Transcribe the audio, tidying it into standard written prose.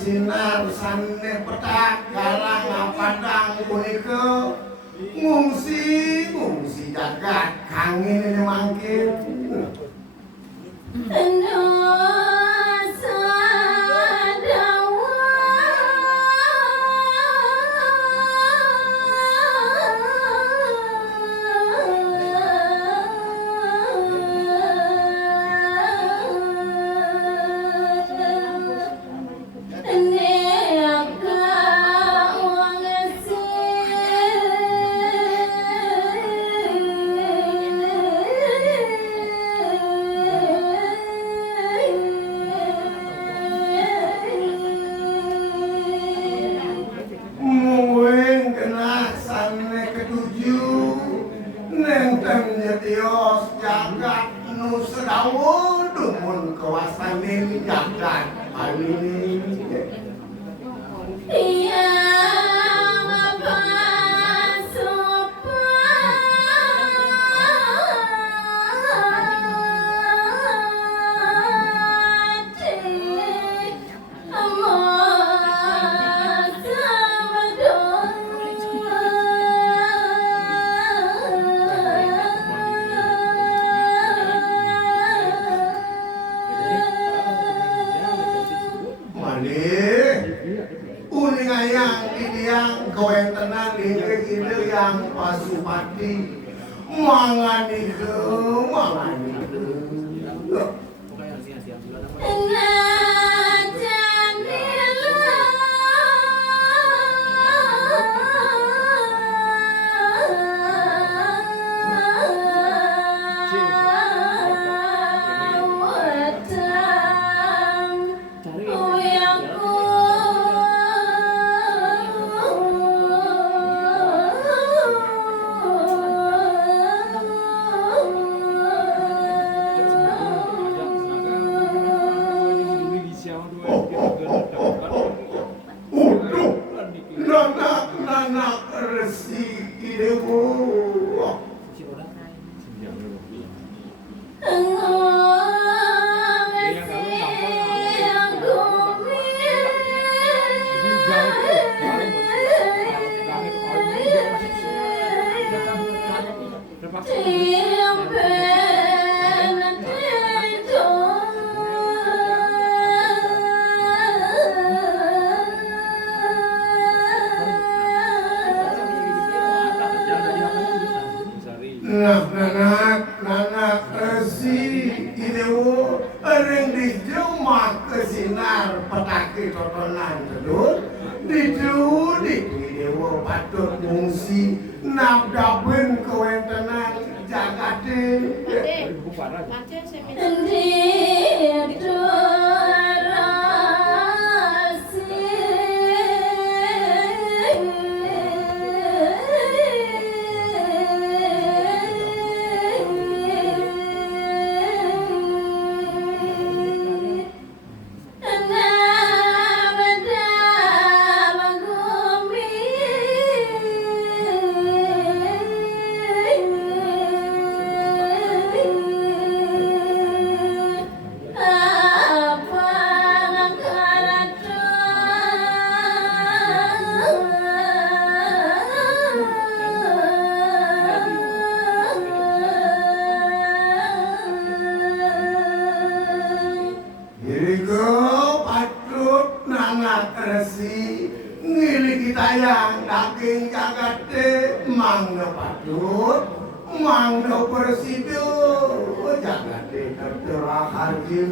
sinar sanne petak galang padang punika ngungsi jagat kangin mangkit Dios jagat nu sedawu dumun kawasanin jagat alini iya kawentenan ide yang pasupati mangani ke nanak resi idewo nanak resi idewo ring dijumah ke sinar petaki totonan sedul didu idewo patut ngungsi nabdaben kewentenan jagate ngili kitayang daging jagate mangga patut mangga presidio jagate tertera harju